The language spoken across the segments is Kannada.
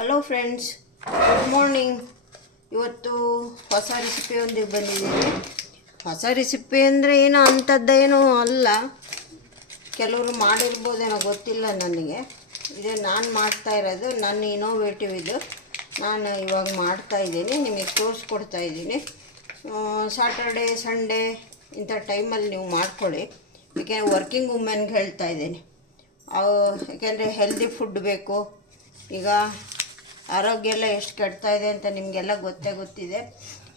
Hello friends, good morning. ಇವತ್ತು ಹೊಸ ರೆಸಿಪಿಯೊಂದಿಗೆ ಬಂದಿದ್ದೀನಿ. ಹೊಸ ರೆಸಿಪಿ ಅಂದರೆ ಏನೋ ಅಂಥದ್ದೇನೂ ಅಲ್ಲ, ಕೆಲವರು ಮಾಡಿರ್ಬೋದೇನೋ ಗೊತ್ತಿಲ್ಲ ನನಗೆ. ಇದು ನಾನು ಮಾಡ್ತಾ ಇರೋದು, ನನ್ನ ಇನೋವೇಟಿವ್ ಇದು. ನಾನು ಇವಾಗ ಮಾಡ್ತಾಯಿದ್ದೀನಿ, ನಿಮಗೆ ತೋರಿಸ್ಕೊಡ್ತಾಯಿದ್ದೀನಿ. ಸಾಟರ್ಡೆ ಸಂಡೇ ಇಂಥ ಟೈಮಲ್ಲಿ ನೀವು ಮಾಡ್ಕೊಳ್ಳಿ. ಯಾಕೆಂದರೆ ವರ್ಕಿಂಗ್ ವುಮೆನ್ಗೆ ಹೇಳ್ತಾ ಇದ್ದೀನಿ. ಯಾಕೆಂದರೆ ಹೆಲ್ದಿ ಫುಡ್ ಬೇಕು. ಈಗ ಆರೋಗ್ಯ ಎಲ್ಲ ಎಷ್ಟು ಕೆಡ್ತಾ ಇದೆ ಅಂತ ನಿಮಗೆಲ್ಲ ಗೊತ್ತಿದೆ.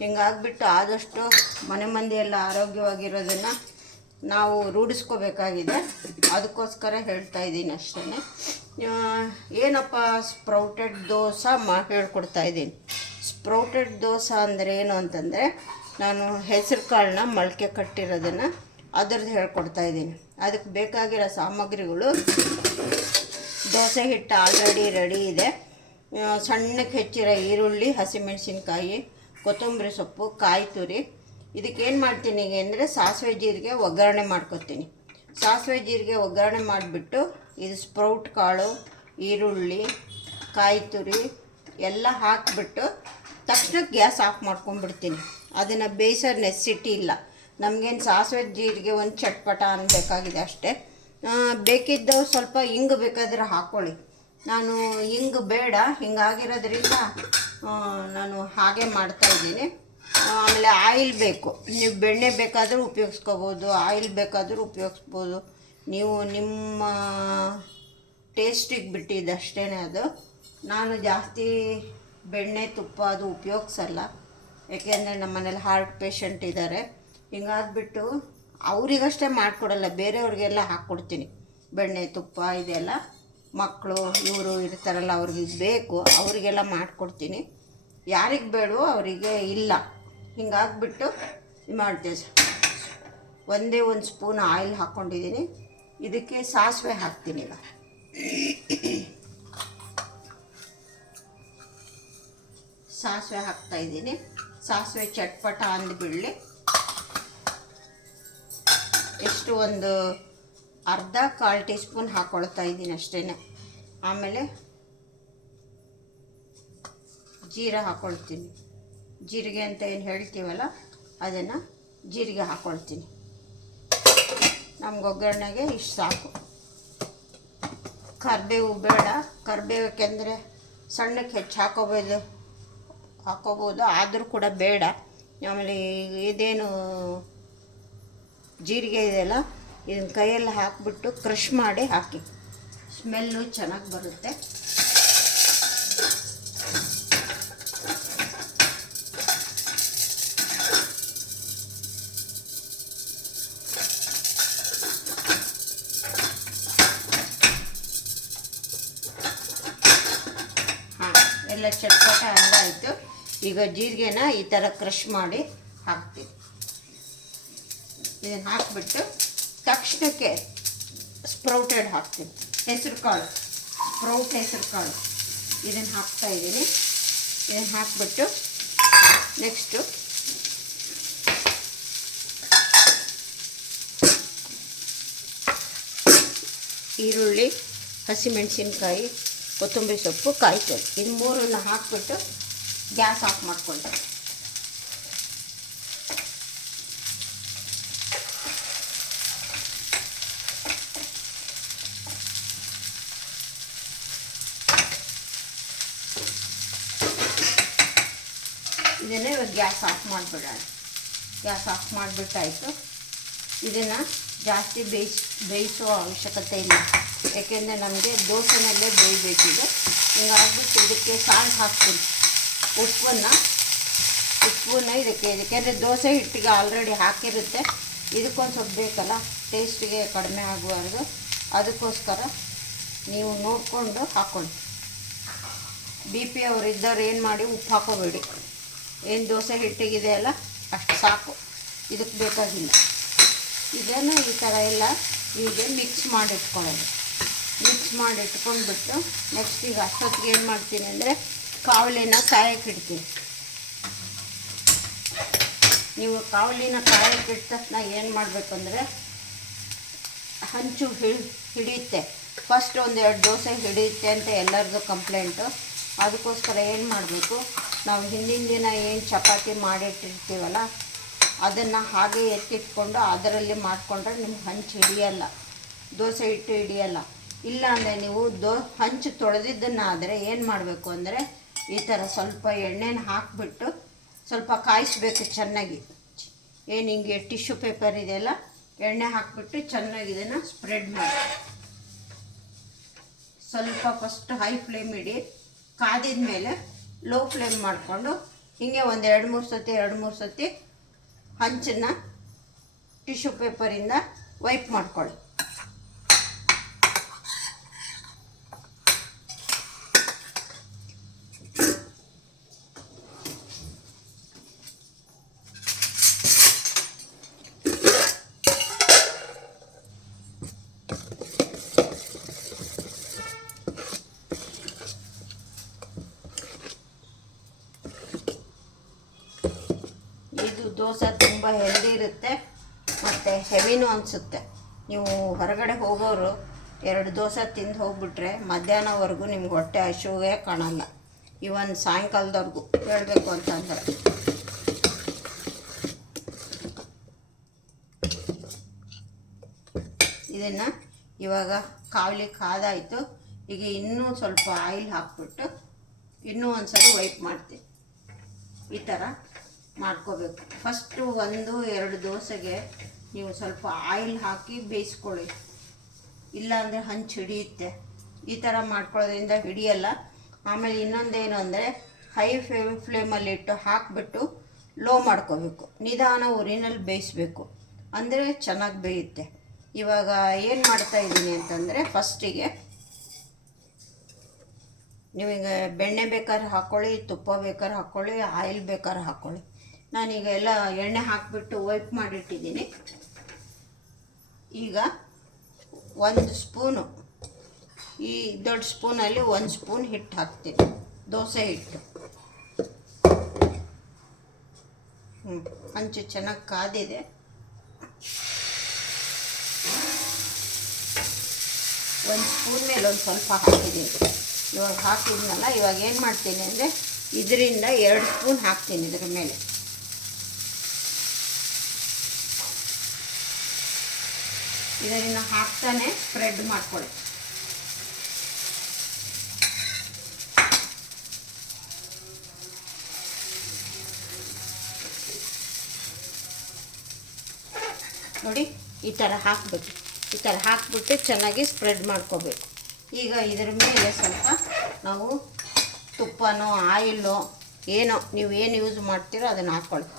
ಹಿಂಗಾಗ್ಬಿಟ್ಟು ಆದಷ್ಟು ಮನೆ ಮಂದಿ ಎಲ್ಲ ಆರೋಗ್ಯವಾಗಿರೋದನ್ನು ನಾವು ರೂಢಿಸ್ಕೋಬೇಕಾಗಿದೆ. ಅದಕ್ಕೋಸ್ಕರ ಹೇಳ್ತಾ ಇದ್ದೀನಿ ಅಷ್ಟೇ. ಏನಪ್ಪ ಸ್ಪ್ರೌಟೆಡ್ ದೋಸೆ ಹೇಳ್ಕೊಡ್ತಾ ಇದ್ದೀನಿ. ಸ್ಪ್ರೌಟೆಡ್ ದೋಸೆ ಅಂದರೆ ಏನು ಅಂತಂದರೆ, ನಾನು ಹೆಸರು ಕಾಳನ್ನ ಮೊಳಕೆ ಕಟ್ಟಿರೋದನ್ನು ಅದರದ್ದು ಹೇಳ್ಕೊಡ್ತಾ ಇದ್ದೀನಿ. ಅದಕ್ಕೆ ಬೇಕಾಗಿರೋ ಸಾಮಗ್ರಿಗಳು: ದೋಸೆ ಹಿಟ್ಟು ಆಲ್ರೆಡಿ ರೆಡಿ ಇದೆ. ಸಣ್ಣಕ್ಕೆ ಹೆಚ್ಚಿರೋ ಈರುಳ್ಳಿ, ಹಸಿಮೆಣಸಿನ್ಕಾಯಿ, ಕೊತ್ತಂಬರಿ ಸೊಪ್ಪು, ಕಾಯಿ ತುರಿ. ಇದಕ್ಕೇನು ಮಾಡ್ತೀನಿ ಅಂದರೆ, ಸಾಸಿವೆ ಜೀರಿಗೆ ಒಗ್ಗರಣೆ ಮಾಡ್ಕೊತೀನಿ. ಸಾಸಿವೆ ಜೀರಿಗೆ ಒಗ್ಗರಣೆ ಮಾಡಿಬಿಟ್ಟು ಇದು ಸ್ಪ್ರೌಟ್ ಕಾಳು, ಈರುಳ್ಳಿ, ಕಾಯಿ ತುರಿ ಎಲ್ಲ ಹಾಕಿಬಿಟ್ಟು ತಕ್ಷಣ ಗ್ಯಾಸ್ ಆಫ್ ಮಾಡ್ಕೊಂಡ್ಬಿಡ್ತೀನಿ. ಅದನ್ನು ಬೇಯಿಸೋ ನೆಸಿಟಿ ಇಲ್ಲ. ನಮಗೇನು ಸಾಸಿವೆ ಜೀರಿಗೆ ಒಂದು ಚಟ್ಪಟ ಅನ್ನಬೇಕಾಗಿದೆ ಅಷ್ಟೇ. ಬೇಕಿದ್ದು ಸ್ವಲ್ಪ ಹಿಂಗೆ ಬೇಕಾದರೆ ಹಾಕ್ಕೊಳ್ಳಿ. ನಾನು ಹಿಂಗೆ ಬೇಡ, ಹಿಂಗಾಗಿರೋದ್ರಿಂದ ನಾನು ಹಾಗೆ ಮಾಡ್ತಾಯಿದ್ದೀನಿ. ಆಮೇಲೆ ಆಯಿಲ್ ಬೇಕು. ನೀವು ಬೆಣ್ಣೆ ಬೇಕಾದರೂ ಉಪಯೋಗಿಸ್ಕೋಬೋದು, ಆಯಿಲ್ ಬೇಕಾದರೂ ಉಪಯೋಗಿಸ್ಬೋದು. ನೀವು ನಿಮ್ಮ ಟೇಸ್ಟಿಗೆ ಬಿಟ್ಟಿದ್ದಷ್ಟೇ ಅದು. ನಾನು ಜಾಸ್ತಿ ಬೆಣ್ಣೆ ತುಪ್ಪ ಅದು ಉಪಯೋಗಿಸಲ್ಲ, ಏಕೆಂದರೆ ನಮ್ಮ ಮನೇಲಿ ಹಾರ್ಟ್ ಪೇಷಂಟ್ ಇದ್ದಾರೆ. ಹಿಂಗಾಗ್ಬಿಟ್ಟು ಅವರಿಗಷ್ಟೇ ಮಾಡಿಕೊಡಲ್ಲ, ಬೇರೆಯವ್ರಿಗೆಲ್ಲ ಹಾಕ್ಕೊಡ್ತೀನಿ. ಬೆಣ್ಣೆ ತುಪ್ಪ ಇದೆಲ್ಲ ಮಕ್ಕಳು ಇವರು ಇರ್ತಾರಲ್ಲ, ಅವ್ರಿಗೆ ಬೇಕು, ಅವರಿಗೆಲ್ಲ ಮಾಡಿಕೊಡ್ತೀನಿ. ಯಾರಿಗೆ ಬೇಡವೋ ಅವರಿಗೆ ಇಲ್ಲ. ಹಿಂಗಾಗ್ಬಿಟ್ಟು ಮಾಡ್ತೀವಿ. ಒಂದೇ ಒಂದು ಸ್ಪೂನ್ ಆಯಿಲ್ ಹಾಕ್ಕೊಂಡಿದ್ದೀನಿ. ಇದಕ್ಕೆ ಸಾಸಿವೆ ಹಾಕ್ತೀನಿ. ಈಗ ಸಾಸಿವೆ ಹಾಕ್ತಾಯಿದ್ದೀನಿ. ಸಾಸಿವೆ ಚಟ್ಪಟ ಅಂದ್ಬಿಡಲಿ. ಎಷ್ಟು ಒಂದು ಅರ್ಧ ಕಾಲು ಟೀ ಸ್ಪೂನ್ ಹಾಕ್ಕೊಳ್ತಾ ಇದ್ದೀನಿ ಅಷ್ಟೇ. ಆಮೇಲೆ ಜೀರಿಗೆ ಹಾಕ್ಕೊಳ್ತೀನಿ. ಜೀರಿಗೆ ಅಂತ ಏನು ಹೇಳ್ತೀವಲ್ಲ, ಅದನ್ನು ಜೀರಿಗೆ ಹಾಕ್ಕೊಳ್ತೀನಿ. ನಮ್ಗೆ ಒಗ್ಗರಣೆಗೆ ಇಷ್ಟು ಸಾಕು. ಕರಿಬೇವು ಬೇಡ. ಕರಿಬೇವು ಯಾಕೆಂದರೆ ಸಣ್ಣಕ್ಕೆ ಹೆಚ್ಚು ಹಾಕೋಬೋದು, ಆದರೂ ಕೂಡ ಬೇಡ. ಆಮೇಲೆ ಇದೇನು ಜೀರಿಗೆ ಇದೆಯಲ್ಲ, ಇದನ್ನು ಕೈಯಲ್ಲಿ ಹಾಕಿಬಿಟ್ಟು ಕ್ರಷ್ ಮಾಡಿ ಹಾಕಿ, ಸ್ಮೆಲ್ಲು ಚೆನ್ನಾಗಿ ಬರುತ್ತೆ. ಹಾಂ, ಎಲ್ಲ ಚಟ್ಪಟ ಆಯಿತು. ಈಗ ಜೀರಿಗೆನ ಈ ಥರ ಕ್ರಷ್ ಮಾಡಿ ಹಾಕ್ತೀನಿ. ಇದನ್ನು ಹಾಕಿಬಿಟ್ಟು ತಕ್ಷಣಕ್ಕೆ ಸ್ಪ್ರೌಟೆಡ್ ಹಾಕ್ತೀನಿ. ಹೆಸರು ಕಾಳು, ಸ್ಪ್ರೌಟ್ ಹೆಸರು ಕಾಳು ಇದನ್ನು ಹಾಕ್ತಾಯಿದ್ದೀನಿ. ಇದನ್ನು ಹಾಕಿಬಿಟ್ಟು ನೆಕ್ಸ್ಟು ಈರುಳ್ಳಿ, ಹಸಿಮೆಣಸಿನ್ಕಾಯಿ, ಕೊತ್ತಂಬರಿ ಸೊಪ್ಪು, ಕಾಯಿ ತುರಿ ಇದು ಮೂರನ್ನು ಹಾಕಿಬಿಟ್ಟು ಗ್ಯಾಸ್ ಆಫ್ ಮಾಡ್ಕೊಳ್ತೀನಿ. ಇದನ್ನೇ ಇವಾಗ ಗ್ಯಾಸ್ ಆಫ್ ಮಾಡಿಬಿಡೋಣ. ಗ್ಯಾಸ್ ಆಫ್ ಮಾಡಿಬಿಟ್ಟಾಯಿತು. ಇದನ್ನು ಜಾಸ್ತಿ ಬೇಯಿಸೋ ಅವಶ್ಯಕತೆ ಇಲ್ಲ, ಏಕೆಂದರೆ ನಮಗೆ ದೋಸೆನಲ್ಲೇ ಬೇಯಬೇಕಿದೆ. ಹಿಂಗಾಗ್ಬಿಟ್ಟು ಇದಕ್ಕೆ ಸಾಲ್ಟ್ ಹಾಕ್ತೀನಿ. ಉಪ್ಪನ್ನು ಇದಕ್ಕೆ ಏಕೆಂದರೆ ದೋಸೆ ಹಿಟ್ಟಿಗೆ ಆಲ್ರೆಡಿ ಹಾಕಿರುತ್ತೆ. ಇದಕ್ಕೊಂದು ಸ್ವಲ್ಪ ಬೇಕಲ್ಲ, ಟೇಸ್ಟಿಗೆ ಕಡಿಮೆ ಆಗಬಾರ್ದು. ಅದಕ್ಕೋಸ್ಕರ ನೀವು ನೋಡಿಕೊಂಡು ಹಾಕ್ಕೊಳ್ಳಿ. BP ಅವರಿದ್ದವ್ರು ಏನು ಮಾಡಿ ಉಪ್ಪು ಹಾಕೋಬೇಡಿ. ಏನು ದೋಸೆ ಹಿಟ್ಟಿಗಿದೆ ಅಲ್ಲ, ಅಷ್ಟು ಸಾಕು, ಇದಕ್ಕೆ ಬೇಕಾಗಿಲ್ಲ. ಇದನ್ನು ಈ ಥರ ಎಲ್ಲ ಹೀಗೆ ಮಿಕ್ಸ್ ಮಾಡಿಟ್ಕೊಳ್ಳೋದು. ಮಿಕ್ಸ್ ಮಾಡಿಟ್ಕೊಂಡ್ಬಿಟ್ಟು ನೆಕ್ಸ್ಟ್ ಈಗ ಅಷ್ಟೊತ್ತಿಗೆ ಏನು ಮಾಡ್ತೀನಿ ಅಂದರೆ, ಕಾವಲಿನ ಕಾಯಕ್ಕೆ ಇಡ್ತೀನಿ. ನೀವು ಕಾವಲಿನ ಕಾಯಕ್ಕೆ ಇಟ್ಟ ತಕ್ಷಣ ಏನು ಮಾಡಬೇಕು ಅಂದರೆ, ಹಂಚು ಹಿಡಿಯುತ್ತೆ. ಫಸ್ಟ್ ಒಂದೆರಡು ದೋಸೆ ಹಿಡಿಯುತ್ತೆ ಅಂತ ಎಲ್ಲರಿಗೂ ಕಂಪ್ಲೇಂಟು. ಅದಕ್ಕೋಸ್ಕರ ಏನು ಮಾಡಬೇಕು, ನಾವು ಹಿಂದಿನ ದಿನ ಏನು ಚಪಾತಿ ಮಾಡಿಟ್ಟಿರ್ತೀವಲ್ಲ ಅದನ್ನು ಹಾಗೆ ಎತ್ತಿಟ್ಕೊಂಡು ಅದರಲ್ಲಿ ಮಾಡಿಕೊಂಡ್ರೆ ನಿಮ್ಗೆ ಹಂಚು ಹಿಡಿಯಲ್ಲ, ದೋಸೆ ಹಿಟ್ಟು ಹಿಡಿಯಲ್ಲ. ಇಲ್ಲಾಂದರೆ ನೀವು ಹಂಚು ತೊಳೆದಿದ್ದನ್ನಾದರೆ ಏನು ಮಾಡಬೇಕು ಅಂದರೆ ಈ ಥರ ಸ್ವಲ್ಪ ಎಣ್ಣೆನ ಹಾಕಿಬಿಟ್ಟು ಸ್ವಲ್ಪ ಕಾಯಿಸ್ಬೇಕು ಚೆನ್ನಾಗಿ. ಏನು ಹಿಂಗೆ ಟಿಶ್ಯೂ ಪೇಪರ್ ಇದೆಯಲ್ಲ, ಎಣ್ಣೆ ಹಾಕಿಬಿಟ್ಟು ಚೆನ್ನಾಗಿ ಇದನ್ನು ಸ್ಪ್ರೆಡ್ ಮಾಡಿ. ಸ್ವಲ್ಪ ಫಸ್ಟ್ ಹೈ ಫ್ಲೇಮ್ ಇಡಿ, ಕಾದಿದ ಮೇಲೆ ಲೋ ಫ್ಲೇಮ್ ಮಾಡಿಕೊಂಡು ಹೀಗೆ ಒಂದು 2-3 ಸತಿ ಹಂಚನ್ನು ಟಿಶ್ಯೂ ಪೇಪರಿಂದ ವೈಪ್ ಮಾಡ್ಕೊಳ್ಳಿ. ಇದು ದೋಸೆ ತುಂಬ ಹೆಲ್ದಿ ಇರುತ್ತೆ ಮತ್ತು ಹೆವಿನೂ ಅನಿಸುತ್ತೆ. ನೀವು ಹೊರಗಡೆ ಹೋಗೋರು 2 ದೋಸೆ ತಿಂದು ಹೋಗ್ಬಿಟ್ರೆ ಮಧ್ಯಾಹ್ನವರೆಗೂ ನಿಮ್ಗೆ ಹೊಟ್ಟೆ ಹಸಿವೇ ಕಾಣಲ್ಲ, ಇವನ್ ಸಾಯಂಕಾಲದವರೆಗೂ ಹೇಳಬೇಕು ಅಂತಂದರೆ. ಇದನ್ನು ಇವಾಗ ಕಾವಲಿ ಕಾದಾಯಿತು. ಈಗ ಇನ್ನೂ ಸ್ವಲ್ಪ ಆಯಿಲ್ ಹಾಕ್ಬಿಟ್ಟು ಇನ್ನೂ ಒಂದು ಸಲ ವೈಪ್ ಮಾಡ್ತೀನಿ. ಈ ಥರ ಮಾಡ್ಕೋಬೇಕು. ಫಸ್ಟು 1-2 ದೋಸೆಗೆ ನೀವು ಸ್ವಲ್ಪ ಆಯಿಲ್ ಹಾಕಿ ಬೇಯಿಸ್ಕೊಳ್ಳಿ, ಇಲ್ಲಾಂದರೆ ಹಂಚು ಹಿಡಿಯುತ್ತೆ. ಈ ಥರ ಮಾಡ್ಕೊಳ್ಳೋದ್ರಿಂದ ಹಿಡಿಯಲ್ಲ. ಆಮೇಲೆ ಇನ್ನೊಂದೇನು ಅಂದರೆ ಹೈ ಫ್ಲೇಮಲ್ಲಿಟ್ಟು ಹಾಕಿಬಿಟ್ಟು ಲೋ ಮಾಡ್ಕೋಬೇಕು, ನಿಧಾನ ಉರಿನಲ್ಲಿ ಬೇಯಿಸ್ಬೇಕು, ಅಂದರೆ ಚೆನ್ನಾಗಿ ಬೇಯುತ್ತೆ. ಇವಾಗ ಏನು ಮಾಡ್ತಾಯಿದ್ದೀನಿ ಅಂತಂದರೆ ಫಸ್ಟಿಗೆ ನೀವೀಗ ಬೆಣ್ಣೆ ಬೇಕಾದ್ರೆ ಹಾಕ್ಕೊಳ್ಳಿ, ತುಪ್ಪ ಬೇಕಾದ್ರೆ ಹಾಕ್ಕೊಳ್ಳಿ, ಆಯಿಲ್ ಬೇಕಾದ್ರೆ ಹಾಕ್ಕೊಳ್ಳಿ. ನಾನೀಗ ಎಲ್ಲ ಎಣ್ಣೆ ಹಾಕಿಬಿಟ್ಟು ವೈಪ್ ಮಾಡಿಟ್ಟಿದ್ದೀನಿ. ಈಗ 1 ಸ್ಪೂನು, ಈ ದೊಡ್ಡ ಸ್ಪೂನಲ್ಲಿ 1 ಸ್ಪೂನ್ ಹಿಟ್ಟು ಹಾಕ್ತೀನಿ, ದೋಸೆ ಹಿಟ್ಟು. ಹಂಚು ಚೆನ್ನಾಗಿ ಕಾದಿದೆ. ಒಂದು ಸ್ಪೂನ್ ಮೇಲೆ ಒಂದು ಸ್ವಲ್ಪ ಹಾಕಿದ್ದೀನಿ. ಇವಾಗ ಹಾಕಿದ್ನಲ್ಲ, ಇವಾಗ ಏನು ಮಾಡ್ತೀನಿ ಅಂದರೆ ಇದರಿಂದ 2 ಸ್ಪೂನ್ ಹಾಕ್ತೀನಿ ಇದ್ರ ಮೇಲೆ. ಇದನ್ನು ಹಾಕ್ತಾನೆ ಸ್ಪ್ರೆಡ್ ಮಾಡ್ಕೊಳ್ಳಿ. ನೋಡಿ ಈ ಥರ ಹಾಕಬೇಕು. ಈ ಥರ ಹಾಕ್ಬಿಟ್ಟು ಚೆನ್ನಾಗಿ ಸ್ಪ್ರೆಡ್ ಮಾಡ್ಕೋಬೇಕು. ಈಗ ಇದರ ಮೇಲೆ ಸ್ವಲ್ಪ ನಾವು ತುಪ್ಪನೋ ಆಯಿಲೋ ಏನೋ ನೀವು ಏನು ಯೂಸ್ ಮಾಡ್ತೀರೋ ಅದನ್ನು ಹಾಕ್ಕೊಳ್ಳಿ.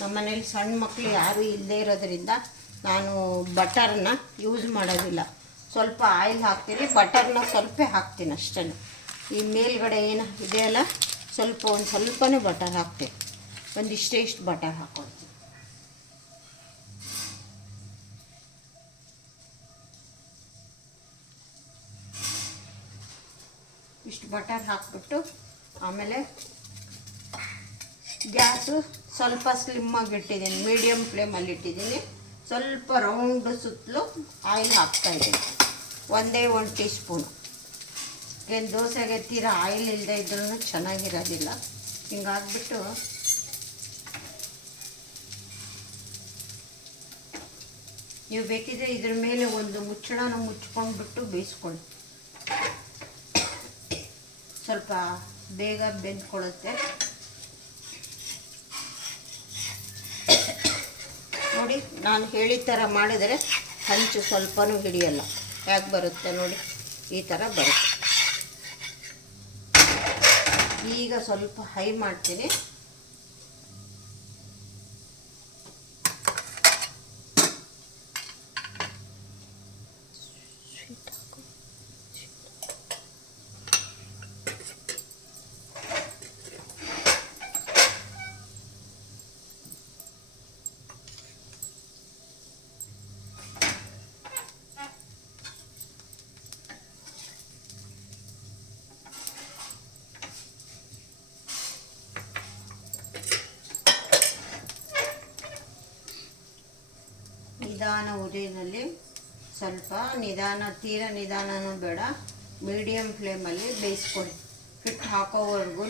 ನಮ್ಮನೇಲಿ ಸಣ್ಣ ಮಕ್ಕಳು ಯಾರೂ ಇಲ್ಲದೇ ಇರೋದ್ರಿಂದ ನಾನು ಬಟರ್ನ ಯೂಸ್ ಮಾಡೋದಿಲ್ಲ. ಸ್ವಲ್ಪ ಆಯಿಲ್ ಹಾಕ್ತೀನಿ, ಬಟರ್ನ ಸ್ವಲ್ಪ ಹಾಕ್ತೀನಿ ಅಷ್ಟೇ. ಈ ಮೇಲ್ಗಡೆ ಏನು ಇದೆಯಲ್ಲ ಒಂದು ಸ್ವಲ್ಪನೇ ಬಟರ್ ಹಾಕ್ತೀನಿ, ಇಷ್ಟು ಬಟರ್ ಹಾಕ್ಕೊಳ್ತೀನಿ. ಇಷ್ಟು ಬಟರ್ ಹಾಕ್ಬಿಟ್ಟು ಆಮೇಲೆ ಗ್ಯಾಸು ಸ್ವಲ್ಪ ಸ್ಲಿಮ್ಮಾಗಿ ಇಟ್ಟಿದ್ದೀನಿ, ಮೀಡಿಯಮ್ ಫ್ಲೇಮಲ್ಲಿ ಇಟ್ಟಿದ್ದೀನಿ. ಸ್ವಲ್ಪ ರೌಂಡ್ ಸುತ್ತಲೂ ಆಯಿಲ್ ಹಾಕ್ತಾಯಿದ್ದೀನಿ, 1 ಟೀ ಸ್ಪೂನು. ಏನು ದೋಸೆಗೆ ತೀರಾ ಆಯಿಲ್ ಇಲ್ಲದೆ ಇದ್ರೂ ಚೆನ್ನಾಗಿರೋದಿಲ್ಲ. ಹಿಂಗಾಗ್ಬಿಟ್ಟು ನೀವು ಬೇಕಿದ್ರೆ ಇದ್ರ ಮೇಲೆ ಒಂದು ಮುಚ್ಚಳನ ಮುಚ್ಕೊಂಡ್ಬಿಟ್ಟು ಬೇಯಿಸ್ಕೊಳ್ಳಿ, ಸ್ವಲ್ಪ ಬೇಗ ಬೆಂದ್ಕೊಳ್ಳುತ್ತೆ. ನೋಡಿ ನಾನು ಹೇಳಿದ ಥರ ಮಾಡಿದರೆ ಹಂಚು ಸ್ವಲ್ಪನೂ ಹಿಡಿಯಲ್ಲ. ಹೇಗೆ ಬರುತ್ತೆ ನೋಡಿ, ಈ ಥರ ಬರುತ್ತೆ. ಈಗ ಸ್ವಲ್ಪ ಹೈ ಮಾಡ್ತೀನಿ. ನಿಧಾನ ಉರಿನಲ್ಲಿ ಸ್ವಲ್ಪ ತೀರ ನಿಧಾನನೂ ಬೇಡ, ಮೀಡಿಯಮ್ ಫ್ಲೇಮಲ್ಲಿ ಬೇಯಿಸ್ಕೊಡಿ. ಹಿಟ್ಟು ಹಾಕೋವರೆಗೂ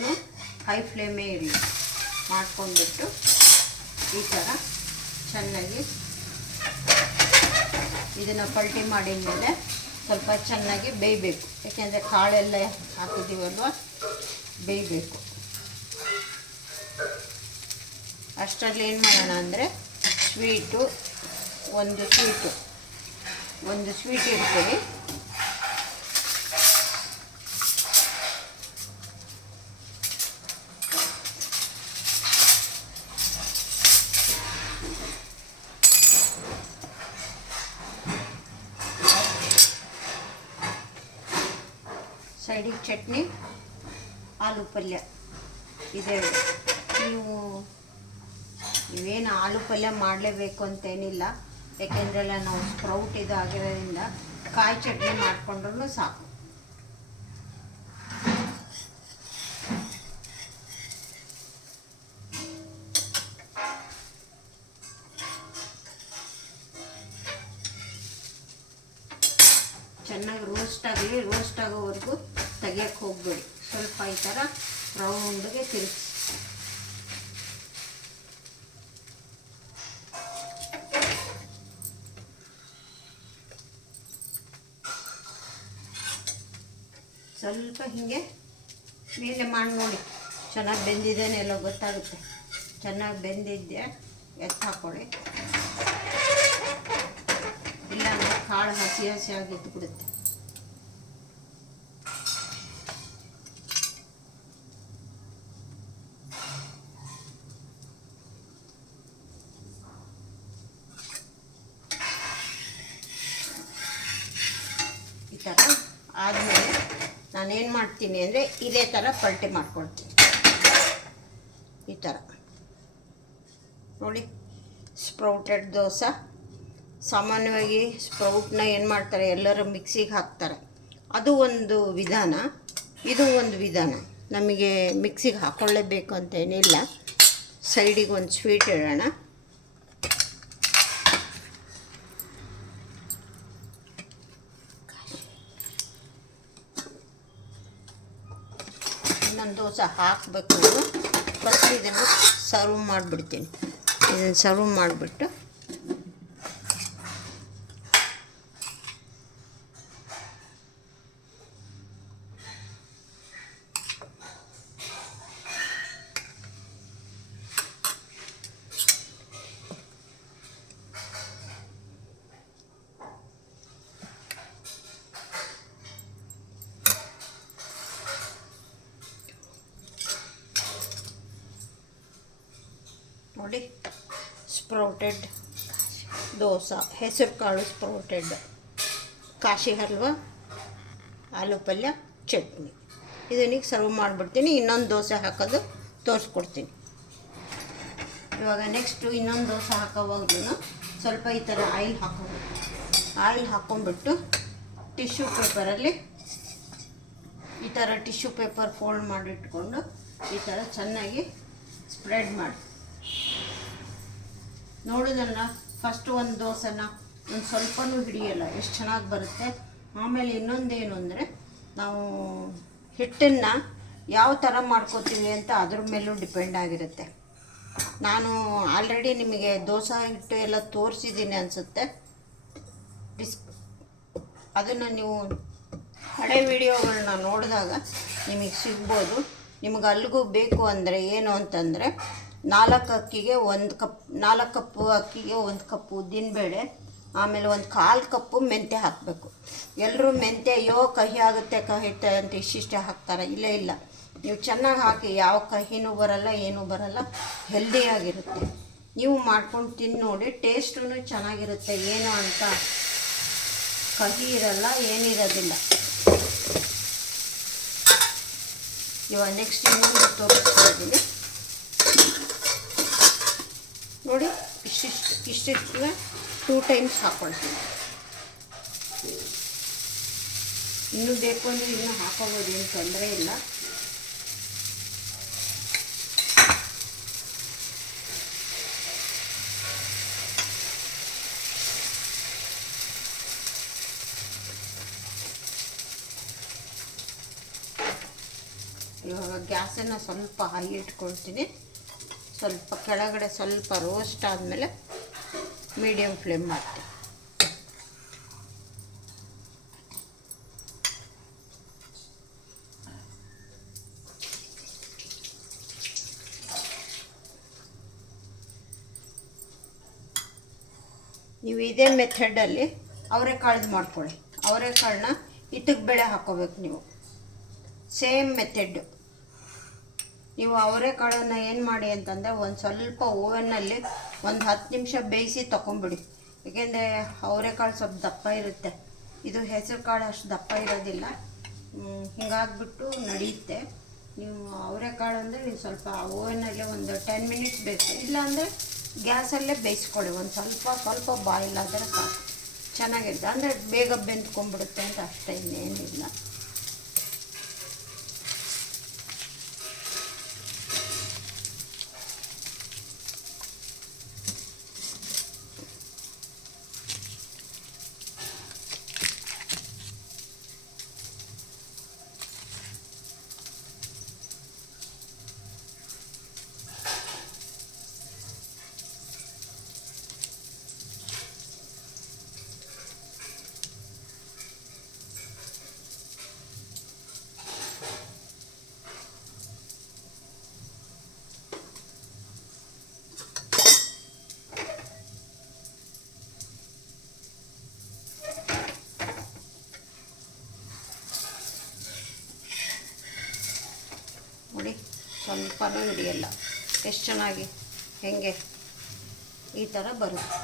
ಹೈ ಫ್ಲೇಮೇ ಇರಲಿ. ಮಾಡ್ಕೊಂಡ್ಬಿಟ್ಟು ಈ ಥರ ಚೆನ್ನಾಗಿ ಇದನ್ನು ಪಲ್ಟಿ ಮಾಡಿದ ಮೇಲೆ ಸ್ವಲ್ಪ ಚೆನ್ನಾಗಿ ಬೇಯಬೇಕು. ಯಾಕೆಂದರೆ ಕಾಳೆಲ್ಲ ಹಾಕಿದ್ದೀವಲ್ವ, ಬೇಯಬೇಕು. ಅಷ್ಟರಲ್ಲಿ ಏನು ಮಾಡೋಣ ಅಂದರೆ ಒಂದು ಸ್ವೀಟ್ ಇಡ್ತೀವಿ. ಸೈಡಿಗೆ ಚಟ್ನಿ, ಆಲೂ ಪಲ್ಯ ಇದೆ. ನೀವೇನು ಆಲೂ ಪಲ್ಯ ಮಾಡಲೇಬೇಕು ಅಂತೇನಿಲ್ಲ, ಯಾಕೆಂದ್ರೆಲ್ಲ ನಾವು ಸ್ಪ್ರೌಟ್ ಇದು ಆಗಿರೋದ್ರಿಂದ ಕಾಯಿ ಚಟ್ನಿ ಮಾಡಿಕೊಂಡ್ರೂ ಸಾಕು. ಚೆನ್ನಾಗಿ ರೋಸ್ಟ್ ಆಗೋವರೆಗೂ ತೆಗಿಯೋಕ್ಕೆ ಹೋಗ್ಬೇಡಿ. ಸ್ವಲ್ಪ ಈ ಥರ ರೌಂಡ್ಗೆ ತಿರುಗಿಸಿ. ಸ್ವಲ್ಪ ಹೀಗೆ ಮೇಲೆ ಮಾಡಿ ನೋಡಿ, ಚೆನ್ನಾಗಿ ಬೆಂದಿದ್ದೇನೆಲ್ಲ ಗೊತ್ತಾಗುತ್ತೆ. ಚೆನ್ನಾಗಿ ಬೆಂದಿದ್ದೆ ಎತ್ತು ಹಾಕ್ಕೊಳ್ಳಿ, ಇಲ್ಲಾಂದರೆ ಕಾಳು ಹಸಿ ಆಗಿದ್ದು ಬಿಡುತ್ತೆ. ಈ ಥರ ಆದಮೇಲೆ ನಾನೇನು ಮಾಡ್ತೀನಿ ಅಂದರೆ ಇದೇ ಥರ ಪಲ್ಟಿ ಮಾಡ್ಕೊಳ್ತೀನಿ. ಈ ಥರ ನೋಡಿ, ಸ್ಪ್ರೌಟೆಡ್ ದೋಸೆ. ಸಾಮಾನ್ಯವಾಗಿ ಸ್ಪ್ರೌಟ್ನ ಏನು ಮಾಡ್ತಾರೆ, ಎಲ್ಲರೂ ಮಿಕ್ಸಿಗೆ ಹಾಕ್ತಾರೆ. ಅದು ಒಂದು ವಿಧಾನ, ಇದು ಒಂದು ವಿಧಾನ. ನಮಗೆ ಮಿಕ್ಸಿಗೆ ಹಾಕ್ಕೊಳ್ಳೇಬೇಕು ಅಂತೇನಿಲ್ಲ. ಸೈಡಿಗೆ ಒಂದು ಸ್ವೀಟ್ ಇಡೋಣ. ಇನ್ನೊಂದು ದೋಸೆ ಹಾಕಬೇಕು. ಫಸ್ಟ್ ಇದನ್ನು ಸರ್ವ್ ಮಾಡಿಬಿಡ್ತೀನಿ. ಇದನ್ನು ಸರ್ವ್ ಮಾಡಿಬಿಟ್ಟು ನೋಡಿ, ಸ್ಪ್ರೌಟೆಡ್ ದೋಸೆ, ಹೆಸರು ಕಾಳು ಸ್ಪ್ರೌಟೆಡ್, ಕಾಶಿ ಹಲ್ವಾ, ಆಲೂ ಪಲ್ಯ, ಚಟ್ನಿ. ಇದನ್ನಿಗೆ ಸರ್ವ್ ಮಾಡಿಬಿಡ್ತೀನಿ. ಇನ್ನೊಂದು ದೋಸೆ ಹಾಕೋದು ತೋರಿಸ್ಕೊಡ್ತೀನಿ. ಇವಾಗ ನೆಕ್ಸ್ಟು ಇನ್ನೊಂದು ದೋಸೆ ಹಾಕೋವಾಗ್ಲೂ ಸ್ವಲ್ಪ ಈ ಥರ ಆಯಿಲ್ ಹಾಕೋಬೇಕು. ಆಯಿಲ್ ಹಾಕ್ಕೊಂಡ್ಬಿಟ್ಟು ಟಿಶ್ಯೂ ಪೇಪರಲ್ಲಿ ಈ ಥರ ಟಿಶ್ಯೂ ಪೇಪರ್ ಫೋಲ್ಡ್ ಮಾಡಿಟ್ಕೊಂಡು ಈ ಥರ ಚೆನ್ನಾಗಿ ಸ್ಪ್ರೆಡ್ ಮಾಡಿ ನೋಡೋದಲ್ಲ. ಫಸ್ಟು ಒಂದು ದೋಸೆನ ಒಂದು ಸ್ವಲ್ಪನೂ ಹಿಡಿಯಲ್ಲ, ಎಷ್ಟು ಚೆನ್ನಾಗಿ ಬರುತ್ತೆ. ಆಮೇಲೆ ಇನ್ನೊಂದೇನು ಅಂದರೆ, ನಾವು ಹಿಟ್ಟನ್ನು ಯಾವ ಥರ ಮಾಡ್ಕೋತೀವಿ ಅಂತ ಅದ್ರ ಮೇಲೂ ಡಿಪೆಂಡ್ ಆಗಿರುತ್ತೆ. ನಾನು ಆಲ್ರೆಡಿ ನಿಮಗೆ ದೋಸೆ ಹಿಟ್ಟು ಎಲ್ಲ ತೋರಿಸಿದ್ದೀನಿ ಅನಿಸುತ್ತೆ. ಅದನ್ನು ನೀವು ಹಳೆ ವಿಡಿಯೋಗಳನ್ನ ನೋಡಿದಾಗ ನಿಮಗೆ ಸಿಗ್ಬೋದು. ನಿಮಗೆ ಅಲ್ಲಿಗೂ ಬೇಕು ಅಂದರೆ ಏನು ಅಂತಂದರೆ, 4 ಅಕ್ಕಿಗೆ 1 ಕಪ್, 4 ಕಪ್ಪು ಅಕ್ಕಿಗೆ 1 ಕಪ್ಪು ಉದ್ದಿನಬೇಳೆ, ಆಮೇಲೆ 1/4 ಕಪ್ಪು ಮೆಂತ್ಯ ಹಾಕಬೇಕು. ಎಲ್ಲರೂ ಮೆಂತ್ಯ ಕಹಿ ಆಗುತ್ತೆ ಅಂತ ಇಷ್ಟಿಷ್ಟೇ ಹಾಕ್ತಾರೆ. ಇಲ್ಲ, ನೀವು ಚೆನ್ನಾಗಿ ಹಾಕಿ, ಯಾವ ಕಹಿನೂ ಬರಲ್ಲ, ಏನೂ ಬರಲ್ಲ, ಹೆಲ್ದಿಯಾಗಿರುತ್ತೆ. ನೀವು ಮಾಡ್ಕೊಂಡು ತಿಂದು ನೋಡಿ, ಟೇಸ್ಟೂ ಚೆನ್ನಾಗಿರುತ್ತೆ. ಏನು ಅಂತ ಕಹಿ ಇರಲ್ಲ, ಏನಿರೋದಿಲ್ಲ. ಇವಾಗ ನೆಕ್ಸ್ಟ್ ಇನ್ನೊಂದು ತೋರಿಸ್ತಾ ಇದ್ದೀನಿ ನೋಡಿ. ಇಷ್ಟಿಷ್ಟು 2 ಟೈಮ್ಸ್ ಹಾಕ್ಕೊಳ್ತೀನಿ. ಇನ್ನೂ ಬೇಕು ಅಂದರೆ ಇನ್ನೂ ಹಾಕೋಬೋದು, ಏನು ತೊಂದರೆ ಇಲ್ಲ. ಇವಾಗ ಗ್ಯಾಸನ್ನು ಸ್ವಲ್ಪ ಹೈ ಇಟ್ಕೊಳ್ತೀನಿ. ಸ್ವಲ್ಪ ಕೆಳಗಡೆ ಸ್ವಲ್ಪ ರೋಸ್ಟ್ ಆದಮೇಲೆ ಮೀಡಿಯಮ್ ಫ್ಲೇಮ್ ಮಾಡ್ತೀನಿ. ನೀವು ಇದೇ ಮೆಥಡಲ್ಲಿ ಅವರೆಕಾಳು ಮಾಡ್ಕೊಳ್ಳಿ. ಅವರೆಕಾಳನ್ನ ಇತ್ತಕ್ಕೆ ಬೇಳೆ ಹಾಕ್ಕೋಬೇಕು ನೀವು. Same method. ನೀವು ಅವರೆಕಾಳನ್ನು ಏನು ಮಾಡಿ ಅಂತಂದರೆ ಒಂದು ಸ್ವಲ್ಪ ಓವನ್ನಲ್ಲಿ ಒಂದು 10 ನಿಮಿಷ ಬೇಯಿಸಿ ತೊಗೊಂಬಿಡಿ. ಏಕೆಂದರೆ ಅವರೆಕಾಳು ಸ್ವಲ್ಪ ದಪ್ಪ ಇರುತ್ತೆ, ಇದು ಹೆಸರು ಕಾಳು ಅಷ್ಟು ದಪ್ಪ ಇರೋದಿಲ್ಲ. ಹಿಂಗಾಗ್ಬಿಟ್ಟು ನಡೆಯುತ್ತೆ. ನೀವು ಅವರೆಕಾಳು ಅಂದರೆ ನೀವು ಸ್ವಲ್ಪ ಓವನ್ನಲ್ಲಿ ಒಂದು 10 ಮಿನಿಟ್ಸ್ ಬೇಕು, ಇಲ್ಲಾಂದರೆ ಗ್ಯಾಸಲ್ಲೇ ಬೇಯಿಸ್ಕೊಳ್ಳಿ. ಒಂದು ಸ್ವಲ್ಪ ಬಾಯ್ಲ್ ಆದರೆ ಸಾಕು, ಚೆನ್ನಾಗಿರುತ್ತೆ. ಅಂದರೆ ಬೇಗ ಬೆಂದ್ಕೊಂಡ್ಬಿಡುತ್ತೆ ಅಂತ ಅಷ್ಟೇ, ಇನ್ನೇನಿಲ್ಲ. ನೋಡಿ, ಸ್ವಲ್ಪನೂ ಹಿಡಿಯಲ್ಲ. ಎಷ್ಟು ಚೆನ್ನಾಗಿ ಹೆಂಗೆ ಈ ಥರ ಬರುತ್ತೆ.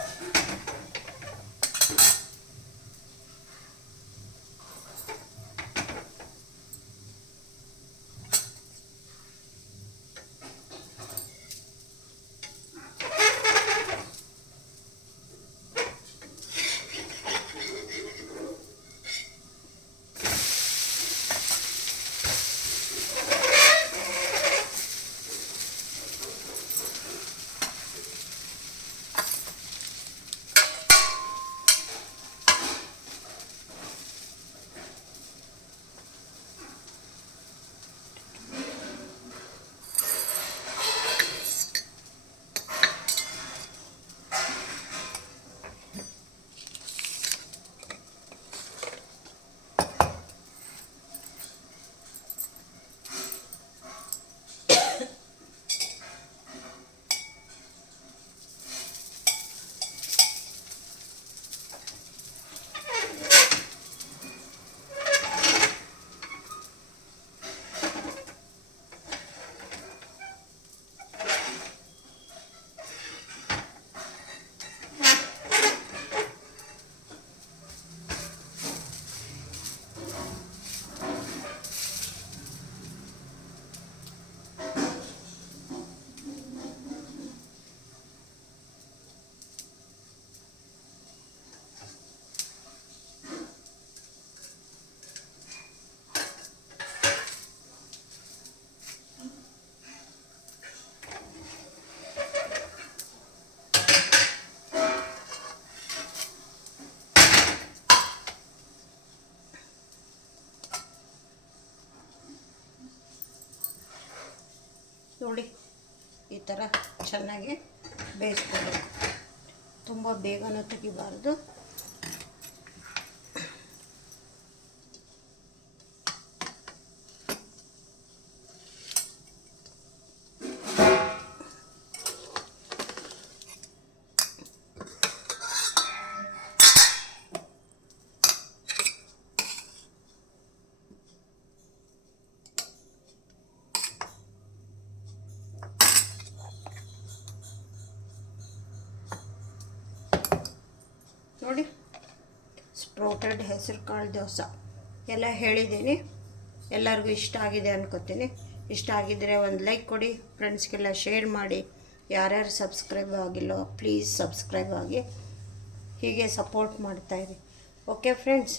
ನೋಡಿ, ಈ ಥರ ಚೆನ್ನಾಗಿ ಬೇಯಿಸ್ಕೋಬೇಕು. ತುಂಬ ಬೇಗನೂ ತೆಗಿಬಾರ್ದು. ನೋಡಿ, ಸ್ಪ್ರೌಟೆಡ್ ಹೆಸರು ಕಾಳು ದೋಸೆ ಎಲ್ಲ ಹೇಳಿದ್ದೀನಿ. ಎಲ್ಲರಿಗೂ ಇಷ್ಟ ಆಗಿದೆ ಅನ್ಕೋತೀನಿ. ಇಷ್ಟ ಆಗಿದ್ದರೆ ಒಂದು ಲೈಕ್ ಕೊಡಿ, ಫ್ರೆಂಡ್ಸ್ಗೆಲ್ಲ ಶೇರ್ ಮಾಡಿ. ಯಾರ್ಯಾರು ಸಬ್ಸ್ಕ್ರೈಬ್ ಆಗಿಲ್ಲೋ ಪ್ಲೀಸ್ ಸಬ್ಸ್ಕ್ರೈಬ್ ಆಗಿ, ಹೀಗೆ ಸಪೋರ್ಟ್ ಮಾಡ್ತಾಯಿರಿ. Okay friends,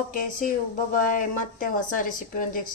okay, see you, bye. ಮತ್ತೆ ಹೊಸ ರೆಸಿಪಿ ಒಂದಿಗೆ